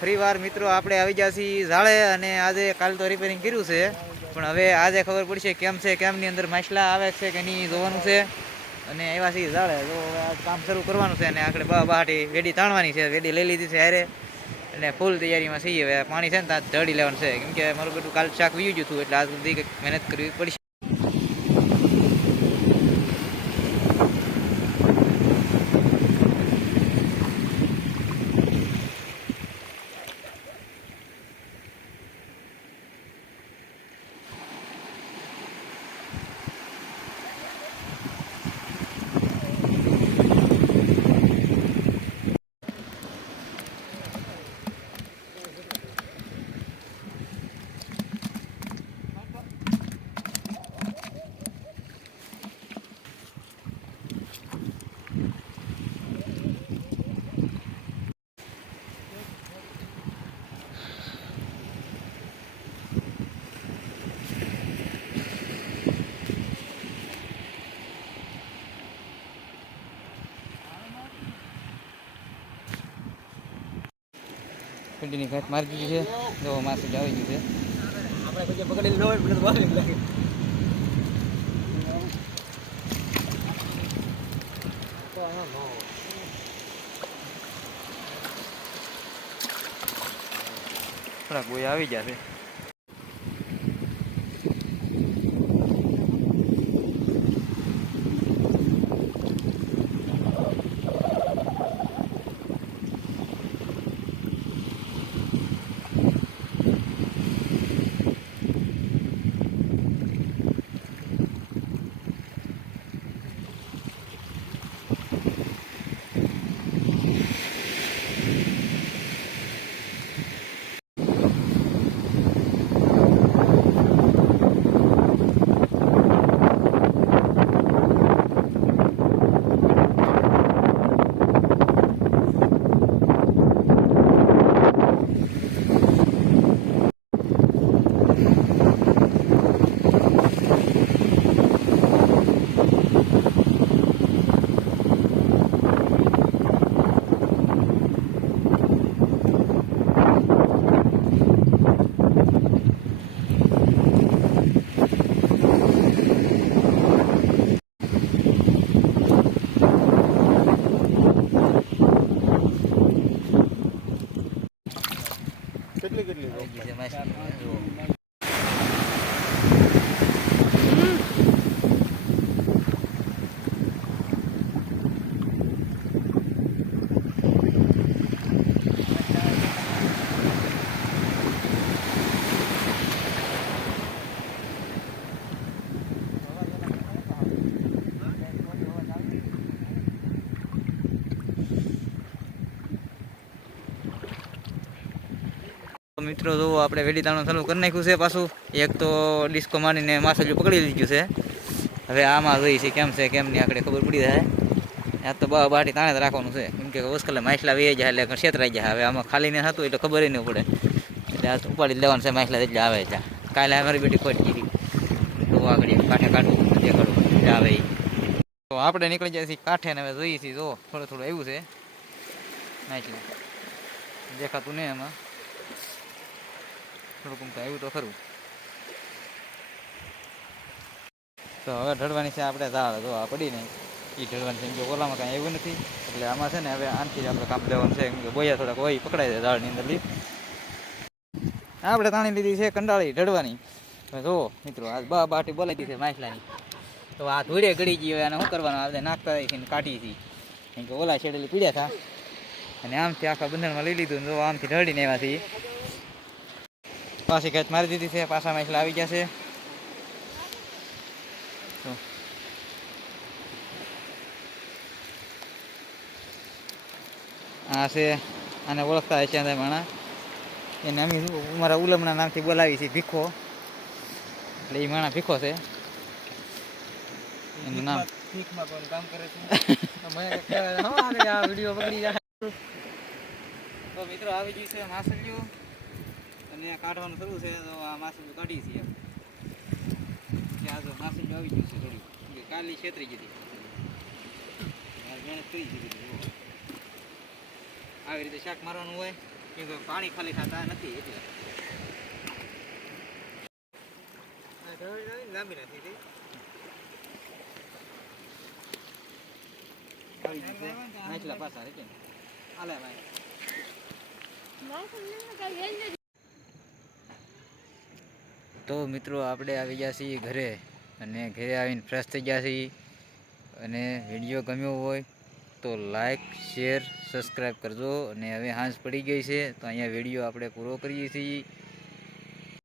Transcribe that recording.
ફરીવાર મિત્રો આપણે આવી ગયા છીએ ઝાડે અને આજે કાલ તો રિપેરિંગ કર્યું છે પણ હવે આજે ખબર પડશે કેમ છે કેમની અંદર માછલા આવે છે કે નહીં જોવાનું છે અને એવા છીએ ઝાડે તો હવે આ કામ શરૂ કરવાનું છે અને આગળ બહાટી વેડી તાણવાની છે વેડી લઈ લીધી છે હારે અને ફૂલ તૈયારીમાં છીએ હવે પાણી છે ને ત્યાં ઢળી લેવાનું છે કેમ કે મારું બધું કાલ શાક વીયું ગયું હતું એટલે આજ બધી કંઈક મહેનત કરવી પડશે. પીંડીની ઘાટ મારી દીધી છે જો માસી આવી ગયું છે આપણે પછી પકડેલી ન હોય એટલે તો બહાર લાગે. થોડાક બોય આવી ગયા છે. કેટલી મિત્રો જો આપણે વેડી તાણું ચાલુ કરી નાખ્યું છે પાછું એક તો ડિસ્કો મારીને માછલીઓ પકડી લીધું છે હવે આમાં જોઈ છે કેમ નહીં આપણે ખબર પડી જાય આ તો બાટી તાણે જ રાખવાનું છે કેમ કે ઓસ્કલે માછલા વે જાય એટલે છેતરાઈ જાય હવે આમાં ખાલી ને થતું એટલે ખબર નહીં પડે એટલે આ ઉપાડી લેવાનું છે માછલા એટલે આવે છે કાલે અમારી બેટી ખોટ ગઈ તો આગળ કાંઠે કાઢવું દેખાડવું એટલે આવે તો આપણે નીકળી જાય છીએ કાંઠે ને હવે જોઈએ છીએ જો થોડું આવ્યું છે માછલા દેખાતું નહીં એમાં થોડુંક આવ્યું તો ખરું તો હવે ઢળવાની છે આપણે ઝાડ જો આ પડી ને એ ઢળવાની છે એમ કે ઓલામાં કાંઈ એવું નથી એટલે આમાં છે ને હવે આનથી જ આપણે કામ લેવાનું છે કેમ કે બોયા થોડાક હોય પકડાય છે ઝાડની અંદર આપણે તાણી લીધી છે કંડાળી ઢળવાની જો મિત્રો આ બાટી બોલાવી છે માછલાની તો આ ધોળે ગળી ગઈ હોય અને શું કરવાનું આપણે નાખતા છે કાઢી છીએ કેમ કે ઓલા છેડેલી પીડ્યા હતા અને આમથી આખા બંધનમાં લઈ લીધું જો આમથી ઢળીને એવા છીએ પાછી ખેંચ મારી દીધી છે પાછા માછલા આવી ગયા છે આ છે આને ઓળખતા હશે માણા એને અમે અમારા ઉલમના નામથી બોલાવી છે ભીખો એટલે એ માણા ભીખો છે એનું નામ કામ કરે છે વિડીયો પકડી જાય તો મિત્રો આવી ગયું છે માછલીઓ અને કાઢવાનું શરૂ છે તો આ માછલીઓ કાઢી છીએ ત્યાં તો માછલીઓ આવી ગયું છે થોડી કાલી છેતરી ગઈ મહેનત કરી દીધી આવી રીતે શાક મારવાનું હોય કેમ કે પાણી ખાલી થતા નથી એટલે લાંબી નથી નાચલા પાછા રે કે આલે ભાઈ તો મિત્રો આપણે આવી ગયા છીએ ઘરે અને ઘરે આવીને ફ્રેશ થઈ ગયા છીએ અને વિડીયો ગમ્યો હોય તો લાઈક શેર સબસ્ક્રાઈબ કરજો અને હવે સાંજ પડી ગઈ છે તો અહીંયા વિડીયો આપણે પૂરો કરીએ છીએ